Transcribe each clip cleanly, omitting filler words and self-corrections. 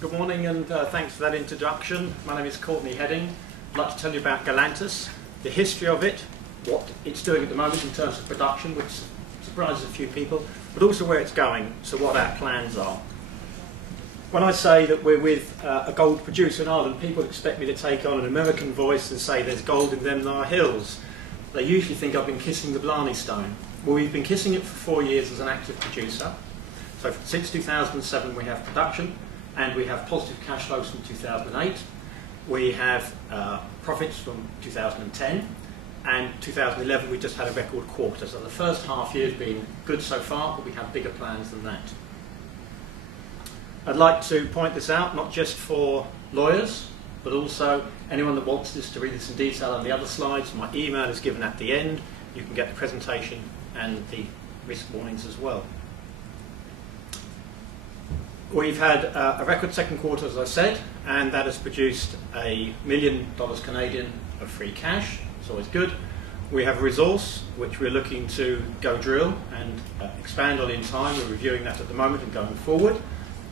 Good morning and thanks for that introduction. My name is Courtenay Heading. I'd like to tell you about Galantas, the history of it, what it's doing at the moment in terms of production, which surprises a few people, but also where it's going, so what our plans are. When I say that we're with a gold producer in Ireland, people expect me to take on an American voice and say there's gold in them there hills. They usually think I've been kissing the Blarney Stone. Well, we've been kissing it for 4 years as an active producer. So since 2007 we have production, and we have positive cash flows from 2008. We have profits from 2010, and 2011 we just had a record quarter. So the first half year has been good so far, but we have bigger plans than that. I'd like to point this out, not just for lawyers, but also anyone that wants this to read this in detail on the other slides. My email is given at the end. You can get the presentation and the risk warnings as well. We've had a record second quarter, as I said, and that has produced $1 million Canadian of free cash. It's always good. We have a resource which we're looking to go drill and expand on in time. We're reviewing that at the moment and going forward.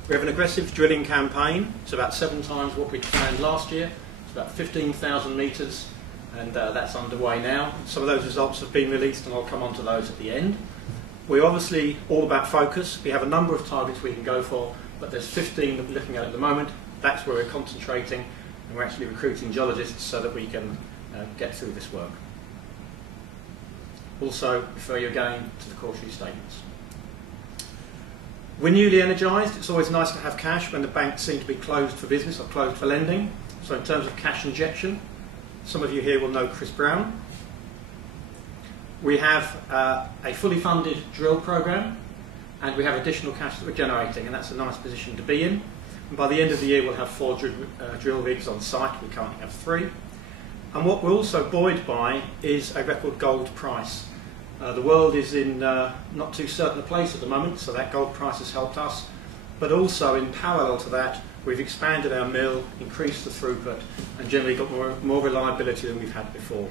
We have an aggressive drilling campaign. It's about 7 times what we planned last year. It's about 15,000 metres, and that's underway now. Some of those results have been released, and I'll come on to those at the end. We're obviously all about focus. We have a number of targets we can go for, but there's 15 that we're looking at the moment. That's where we're concentrating, and we're actually recruiting geologists so that we can get through this work. Also, refer you again to the cautionary statements. We're newly energised. It's always nice to have cash when the banks seem to be closed for business or closed for lending. So in terms of cash injection, some of you here will know Chris Brown. We have a fully funded drill program, and we have additional cash that we're generating, and that's a nice position to be in. And by the end of the year we'll have 4 drill rigs on site. We currently have 3. And what we're also buoyed by is a record gold price. The world is in not too certain a place at the moment, so that gold price has helped us. But also in parallel to that, we've expanded our mill, increased the throughput, and generally got more reliability than we've had before.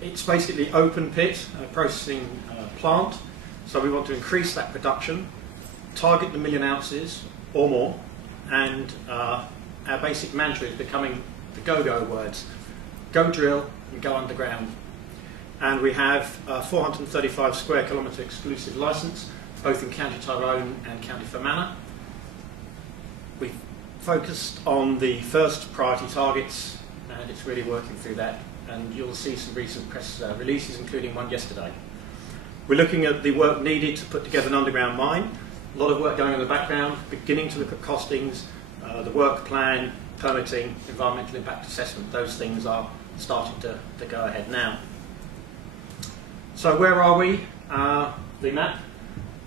It's basically open pit processing plant, so we want to increase that production, target the 1 million ounces or more, and our basic mantra is becoming the go-go words: go drill and go underground. And we have a 435 square kilometre exclusive licence, both in County Tyrone and County Fermanagh. We've focused on the first priority targets, and it's really working through that. And you'll see some recent press releases, including one yesterday. We're looking at the work needed to put together an underground mine. A lot of work going on in the background, beginning to look at costings, the work plan, permitting, environmental impact assessment. Those things are starting to go ahead now. So where are we? The map.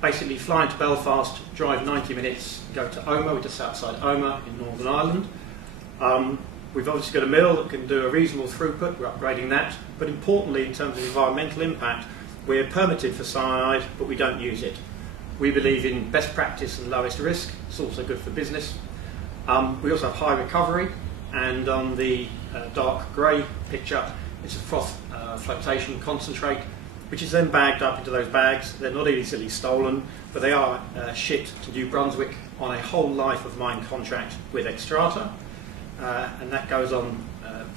Basically flying to Belfast, drive 90 minutes, go to Omagh. We're just outside Omagh in Northern Ireland. We've obviously got a mill that can do a reasonable throughput. We're upgrading that. But importantly, in terms of environmental impact, we're permitted for cyanide, but we don't use it. We believe in best practice and lowest risk. It's also good for business. We also have high recovery, and on the dark grey picture, it's a froth flotation concentrate, which is then bagged up into those bags. They're not easily stolen, but they are shipped to New Brunswick on a whole life of mine contract with Xstrata. And that goes on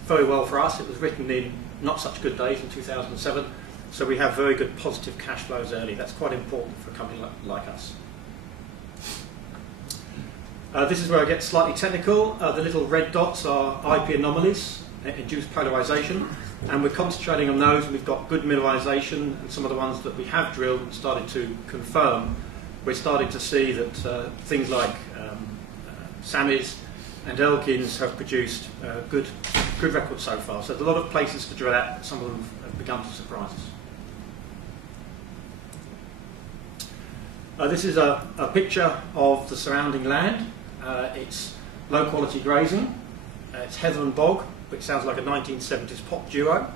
very well for us. It was written in not such good days in 2007, so we have very good positive cash flows early. That's quite important for a company like us. This is where I get slightly technical. The little red dots are IP anomalies, induced polarisation, and we're concentrating on those. We've got good mineralisation, and some of the ones that we have drilled and started to confirm, we're starting to see that things like Sammys and Elkins have produced good records so far. So there's a lot of places to drill at. Some of them have begun to surprise us. This is a picture of the surrounding land. It's low quality grazing. It's heather and bog, which sounds like a 1970s pop duo.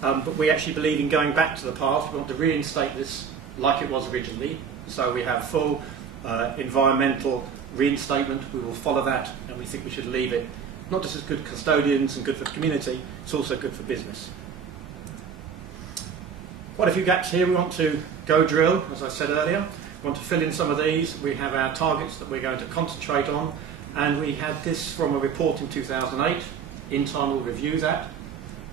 But we actually believe in going back to the past. We want to reinstate this like it was originally. So we have full environmental reinstatement. We will follow that, and we think we should leave it not just as good custodians and good for the community, it's also good for business. Quite a few gaps here we want to go drill, as I said earlier. want to fill in some of these. We have our targets that we're going to concentrate on, and we had this from a report in 2008. In time we'll review that.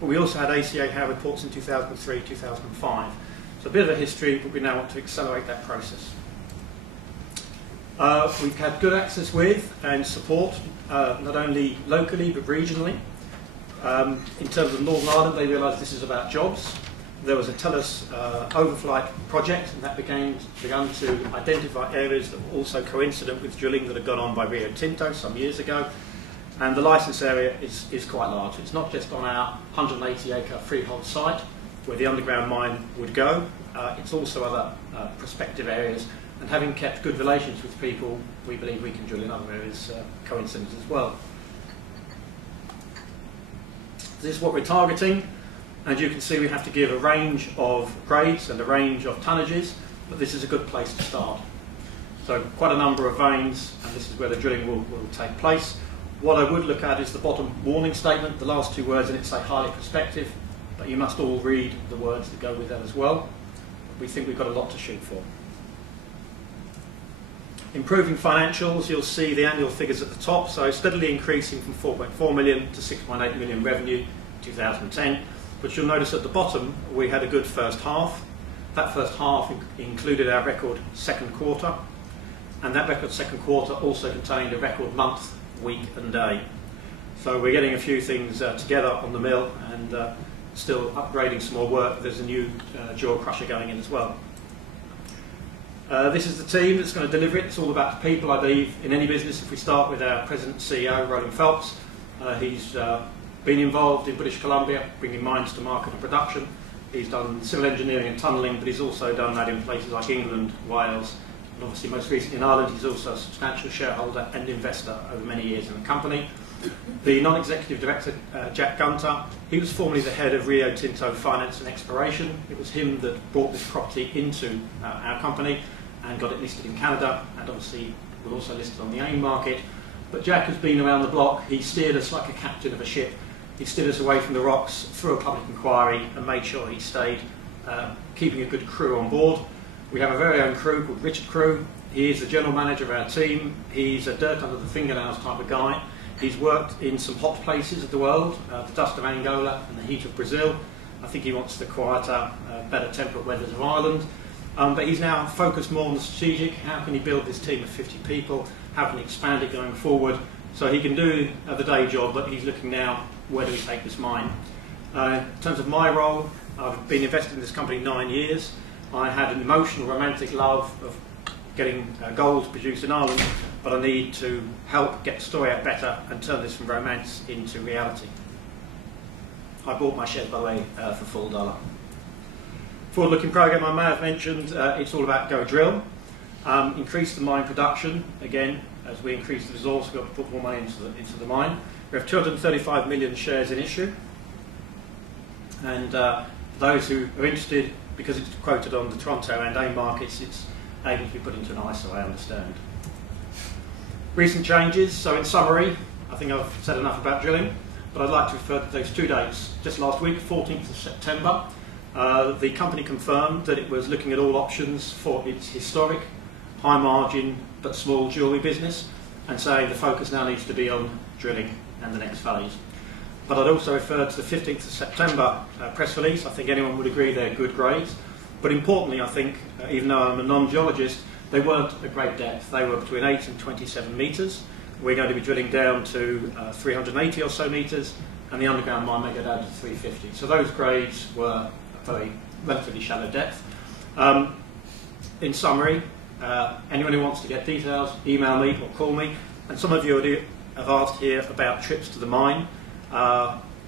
But we also had ACA Howe reports in 2003, 2005. So a bit of a history, but we now want to accelerate that process. We've had good access with and support, not only locally but regionally. In terms of Northern Ireland, they realised this is about jobs. There was a TELUS overflight project, and that began to identify areas that were also coincident with drilling that had gone on by Rio Tinto some years ago. And the licence area is quite large. It's not just on our 180-acre freehold site where the underground mine would go. It's also other prospective areas. And having kept good relations with people, we believe we can drill in other areas coincident as well. This is what we're targeting. And you can see we have to give a range of grades and a range of tonnages, but this is a good place to start. So quite a number of veins, and this is where the drilling will take place. What I would look at is the bottom warning statement. The last two words in it say highly prospective, but you must all read the words that go with that as well. We think we've got a lot to shoot for. Improving financials, you'll see the annual figures at the top, so steadily increasing from 4.4 million to 6.8 million revenue in 2010. But you'll notice at the bottom we had a good first half. That first half included our record second quarter, and that record second quarter also contained a record month, week and day. So we're getting a few things together on the mill, and still upgrading some more work. There's a new jaw crusher going in as well. This is the team that's going to deliver it. It's all about the people, I believe, in any business. If we start with our President and CEO, Roland Phelps, he's been involved in British Columbia, bringing mines to market and production. He's done civil engineering and tunnelling, but he's also done that in places like England, Wales, and obviously most recently in Ireland. He's also a substantial shareholder and investor over many years in the company. The non-executive director, Jack Gunter, he was formerly the head of Rio Tinto Finance and Exploration. It was him that brought this property into our company and got it listed in Canada, and obviously we're also listed on the AIM market. But Jack has been around the block. He steered us like a captain of a ship. He steered us away from the rocks through a public inquiry and made sure he stayed keeping a good crew on board. We have a very own crew called Richard Crew. He is the general manager of our team. He's a dirt under the fingernails type of guy. He's worked in some hot places of the world, the dust of Angola and the heat of Brazil. I think he wants the quieter, better temperate weathers of Ireland. But he's now focused more on the strategic. How can he build this team of 50 people? How can he expand it going forward? So he can do the day job, but he's looking now, where do we take this mine? In terms of my role, I've been invested in this company 9 years. I had an emotional, romantic love of getting gold produced in Ireland, but I need to help get the story out better and turn this from romance into reality. I bought my shares, by the way, for full dollar. Forward-looking program I may have mentioned, it's all about go drill. Increase the mine production. Again, as we increase the resource, we've got to put more money into the mine. We have 235 million shares in issue. And those who are interested, because it's quoted on the Toronto and AIM markets, it's able to be put into an ISO, I understand. Recent changes, so in summary, I think I've said enough about drilling, but I'd like to refer to those two dates. Just last week, 14th of September, the company confirmed that it was looking at all options for its historic, high margin but small jewellery business, and saying the focus now needs to be on drilling and the next phase. But I'd also refer to the 15th of September press release. I think anyone would agree they're good grades. But importantly, I think, even though I'm a non-geologist, they weren't at great depth. They were between 8 and 27 metres. We're going to be drilling down to 380 or so metres, and the underground mine may go down to 350. So those grades were very relatively shallow depth. In summary, anyone who wants to get details, email me or call me. And some of you have asked here about trips to the mine.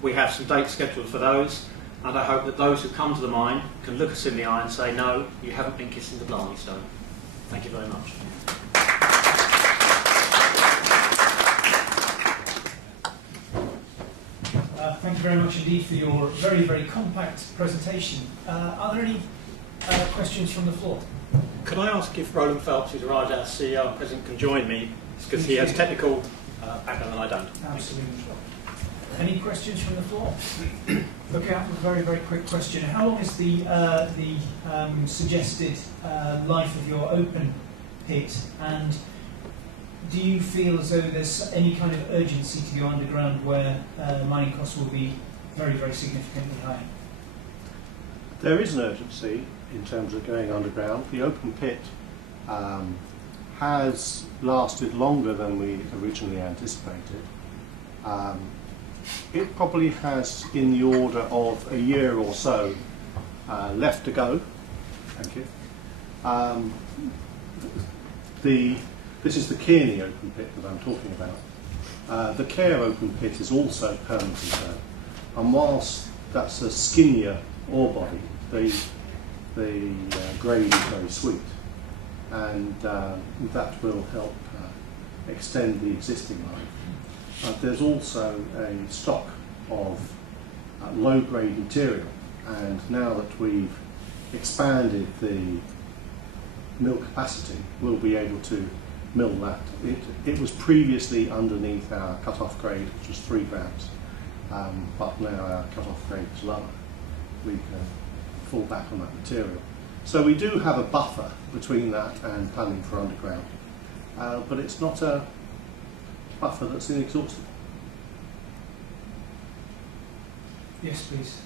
We have some dates scheduled for those, and I hope that those who come to the mine can look us in the eye and say, no, you haven't been kissing the Blarney Stone. Thank you very much. Thank you very much indeed for your very, very compact presentation. Are there any questions from the floor? Could I ask if Roland Phelps, who's arrived as CEO and President, can join me, because he has technical background and I don't. Absolutely. Any questions from the floor? Okay, I have a very, very quick question. How long is the suggested life of your open pit, and do you feel as though there's any kind of urgency to go underground where mining costs will be very, very significantly higher? There is an urgency in terms of going underground. The open pit has lasted longer than we originally anticipated. It probably has in the order of a year or so left to go. Thank you. This is the Courtenay open pit that I'm talking about. The Care open pit is also permanently there, and whilst that's a skinnier ore body, the grade is very sweet, and that will help extend the existing life. There's also a stock of low-grade material, and now that we've expanded the mill capacity, we'll be able to mill that. It was previously underneath our cut-off grade, which was 3 grams, but now our cut-off grade is lower. We can fall back on that material. So we do have a buffer between that and planning for underground, but it's not a buffer that's inexhaustible. Yes, please.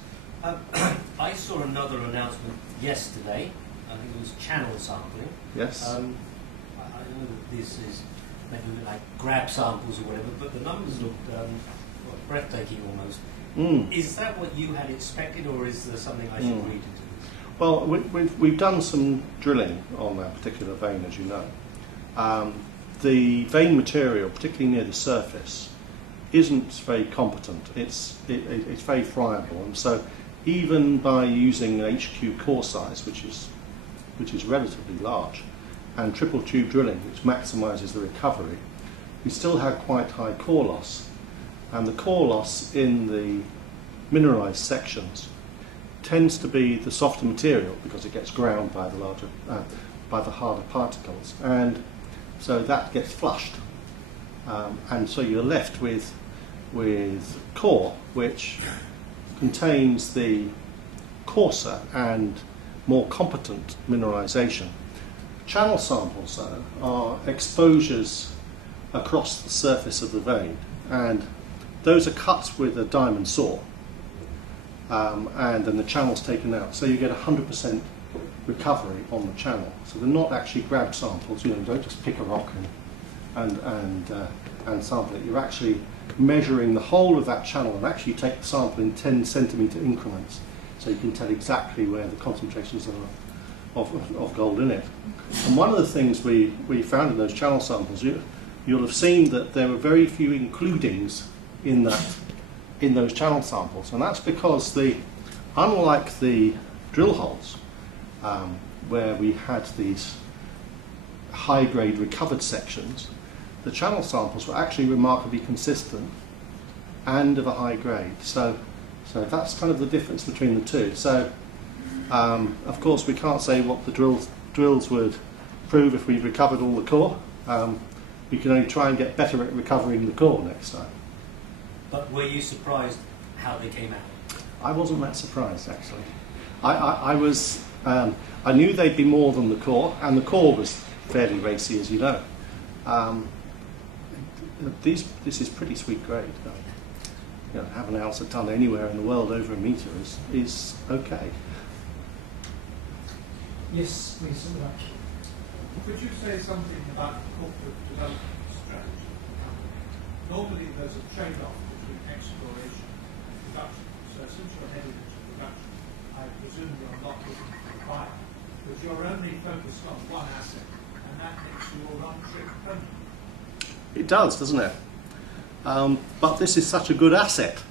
I saw another announcement yesterday. I think it was channel sampling. Yes. I know that this is maybe like grab samples or whatever, but the numbers looked breathtaking almost. Is that what you had expected, or is there something I should read into this? Well, we've done some drilling on that particular vein, as you know. The vein material, particularly near the surface, isn't very competent. It's very friable, and so even by using an HQ core size, which is relatively large, and triple tube drilling, which maximises the recovery, we still had quite high core loss, and the core loss in the mineralised sections tends to be the softer material because it gets ground by the harder particles, and so that gets flushed, and so you're left with core which contains the coarser and more competent mineralisation. Channel samples, though, are exposures across the surface of the vein, and those are cut with a diamond saw, and then the channel's taken out, so you get 100% recovery on the channel. So they're not actually grab samples. You don't just pick a rock and sample it. You're actually measuring the whole of that channel, and actually take the sample in 10 centimetre increments, so you can tell exactly where the concentrations are of gold in it. And one of the things we found in those channel samples, you'll have seen that there were very few includings in those channel samples, and that's because unlike the drill holes, where we had these high-grade recovered sections, the channel samples were actually remarkably consistent and of a high grade. So that's kind of the difference between the two. So of course we can't say what the drills would prove if we've recovered all the core. We can only try and get better at recovering the core next time. But were you surprised how they came out? I wasn't that surprised, actually. I was. I knew they'd be more than the core, and the core was fairly racy, as you know. This is pretty sweet grade. Have an ounce a ton anywhere in the world over a metre is okay. Yes, please. Could you say something about the corporate development strategy? Normally there's a trade-off between exploration and production. So since you're heading into production, I presume you're not looking to buy, but you're only focused on one asset, and that makes you a one-trick pony. It does, doesn't it? But this is such a good asset.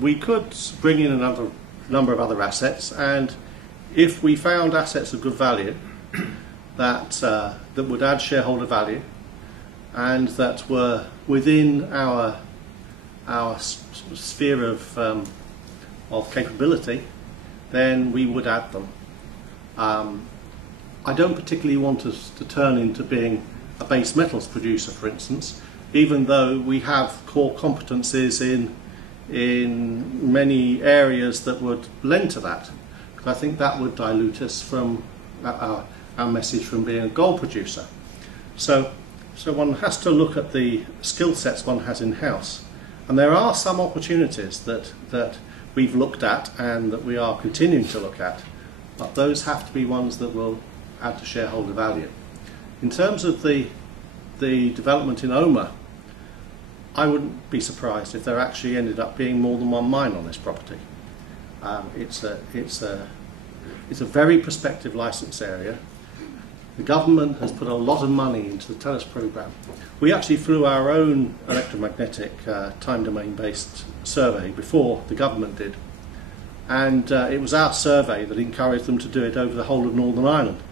We could bring in another number of other assets, and if we found assets of good value that would add shareholder value and that were within our sphere of capability, then we would add them. I don't particularly want us to turn into being a base metals producer, for instance, even though we have core competencies in many areas that would lend to that. Because I think that would dilute us from our message from being a gold producer. So one has to look at the skill sets one has in-house. And there are some opportunities that we've looked at and that we are continuing to look at, but those have to be ones that will add to shareholder value. In terms of the development in Oma, I wouldn't be surprised if there actually ended up being more than one mine on this property. It's a very prospective licence area. The government has put a lot of money into the TELUS programme. We actually flew our own electromagnetic time domain based survey before the government did, and it was our survey that encouraged them to do it over the whole of Northern Ireland.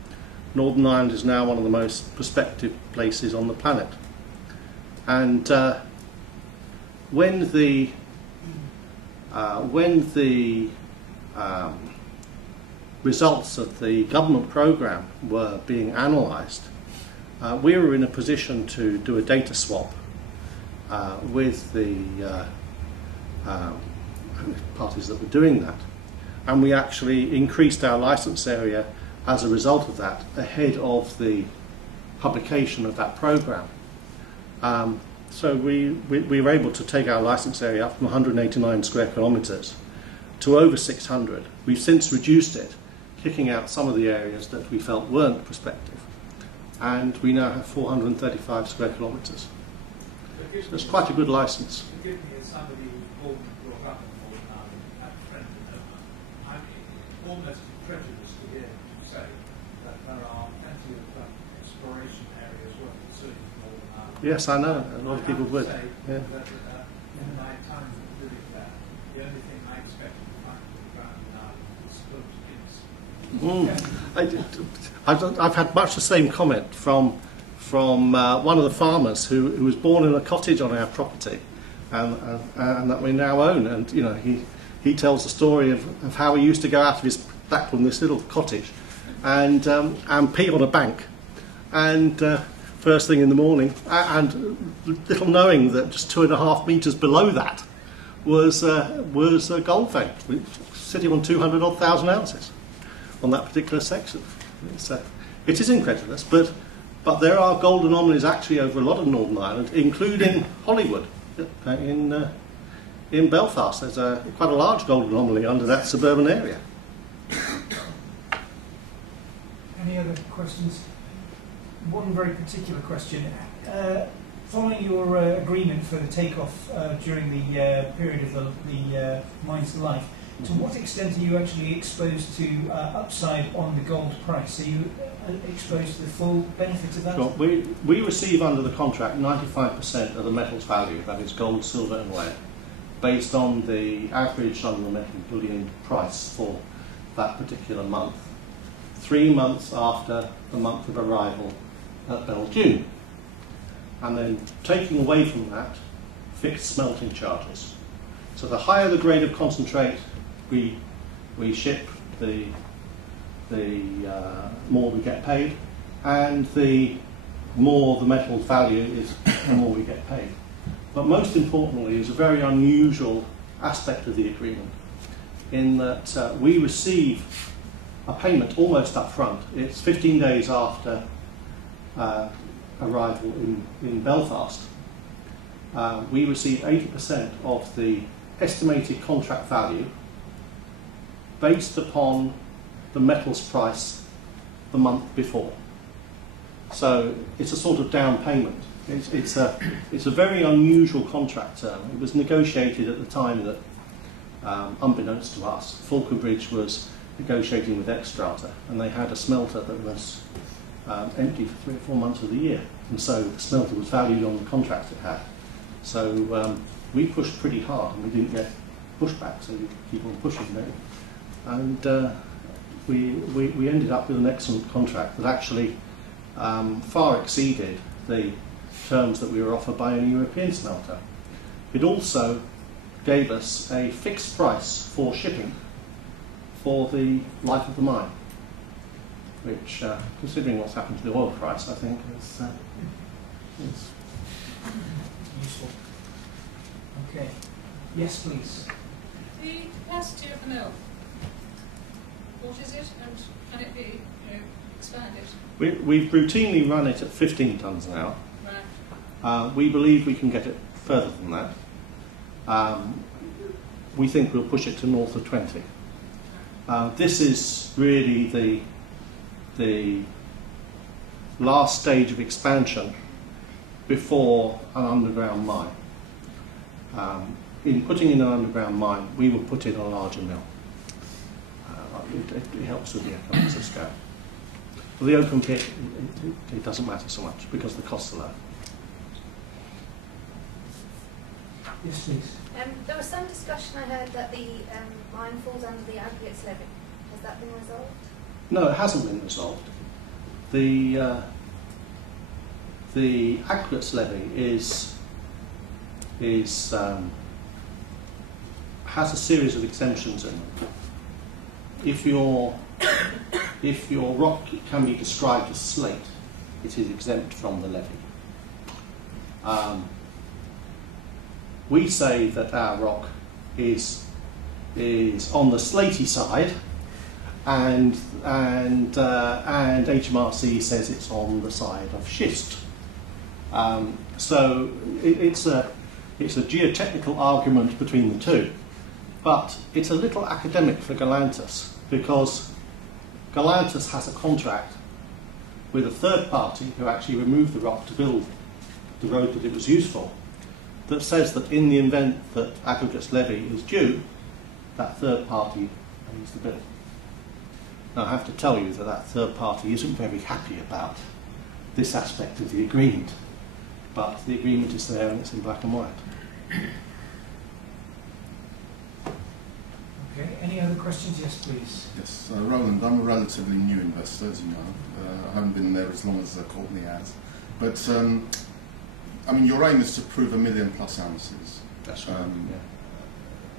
Northern Ireland is now one of the most prospective places on the planet, and when the results of the government programme were being analysed, we were in a position to do a data swap with the parties that were doing that, and we actually increased our licence area as a result of that ahead of the publication of that programme. So we were able to take our licence area up from 189 square kilometres to over 600. We've since reduced it, kicking out some of the areas that we felt weren't prospective, and we now have 435 square kilometres. So it's quite a good licence. Forgive me, as somebody who's born and brought up in Northern Ireland, had a friend in Oma, I'm almost prejudiced to hear you say that there are plenty of exploration areas worth pursuing in Northern Ireland. Yes, I know. A lot of people would. Yeah. That, in my time of doing that, the only thing I expected to find on the ground in Ireland was sculpted Guinness. I've had much the same comment from one of the farmers who was born in a cottage on our property, and that we now own. And you know, he tells the story of how he used to go out of his back from this little cottage and pee on a bank, and first thing in the morning, and little knowing that just 2.5 metres below that was a gold vein sitting on 200,000 ounces on that particular section. It is incredulous, but there are gold anomalies actually over a lot of Northern Ireland, including Hollywood. In Belfast, there's quite a large gold anomaly under that suburban area. Any other questions? One very particular question. Following your agreement for the takeoff during the period of the mine's life, to what extent are you actually exposed to upside on the gold price? Are you exposed to the full benefit of that? Sure. We receive under the contract 95% of the metal's value, that is gold, silver and lead, based on the average London Metal Bullion price for that particular month, 3 months after the month of arrival at Belgium. And then taking away from that, fixed smelting charges. So the higher the grade of concentrate we ship, the more we get paid, and the more the metal's value is, the more we get paid. But most importantly is a very unusual aspect of the agreement, in that we receive a payment almost up front. It's 15 days after arrival in Belfast. We receive 80% of the estimated contract value based upon the metal's price the month before. So it's a sort of down payment. It's a very unusual contract term. It was negotiated at the time that, unbeknownst to us, Falconbridge was negotiating with Xstrata, and they had a smelter that was empty for 3 or 4 months of the year, and so the smelter was valued on the contract it had. So we pushed pretty hard, and we didn't get pushback, so we keep on pushing there. And we ended up with an excellent contract that actually far exceeded the terms that we were offered by any European smelter. It also gave us a fixed price for shipping for the life of the mine, which, considering what's happened to the oil price, I think is Useful. Okay. Yes, please. The capacity of the mill, what is it and can it be expanded? We've routinely run it at 15 tonnes an hour. Right. We believe we can get it further than that. We think we'll push it to north of 20. This is really the last stage of expansion before an underground mine. In putting in an underground mine, we will put in a larger mill. It helps with the economics of scale. For the open pit, it doesn't matter so much because the costs are low. Yes, please. There was some discussion I heard that the mine falls under the aggregates levy. Has that been resolved? No, it hasn't been resolved. The aggregates levy has a series of exemptions in it. If your rock can be described as slate, it is exempt from the levy. We say that our rock is on the slaty side, and HMRC says it's on the side of schist. So it's a geotechnical argument between the two, but it's a little academic for Galantas because Galantas has a contract with a third party who actually removed the rock to build the road that it was used for, that says that in the event that aggregates levy is due, that third party pays the bill. Now I have to tell you that that third party isn't very happy about this aspect of the agreement, but the agreement is there and it's in black and white. Okay, any other questions? Yes, please. Yes, Roland, I'm a relatively new investor, as you know. I haven't been there as long as Courtenay has. But, I mean, your aim is to prove 1 million plus ounces. That's right. Yeah.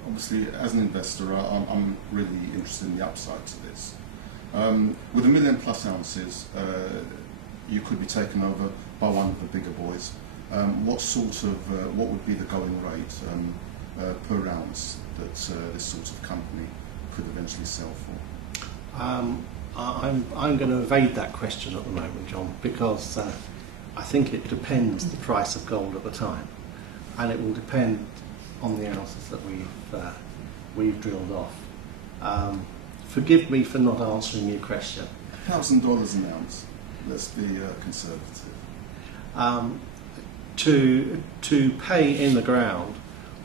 Obviously, as an investor, I'm really interested in the upside to this. With 1 million plus ounces, you could be taken over by one of the bigger boys. What would be the going rate per ounce that this sort of company could eventually sell for? I'm going to evade that question at the moment, John, because I think it depends the price of gold at the time, and it will depend on the ounces that we've drilled off. Forgive me for not answering your question. $1,000 an ounce. Let's be conservative. To pay in the ground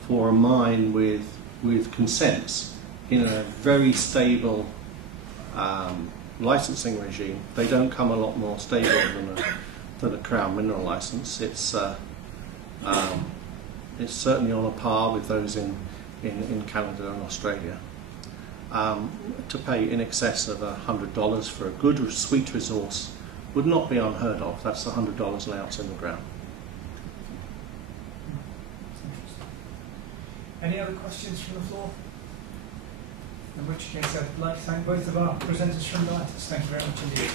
for a mine with consents in a very stable licensing regime, they don't come a lot more stable than a Crown mineral license. It's certainly on a par with those in Canada and Australia. To pay in excess of $100 for a good sweet resource would not be unheard of. That's $100 an ounce in the ground. Any other questions from the floor? In which case I'd like to thank both of our presenters from Galantas. Thank you very much indeed.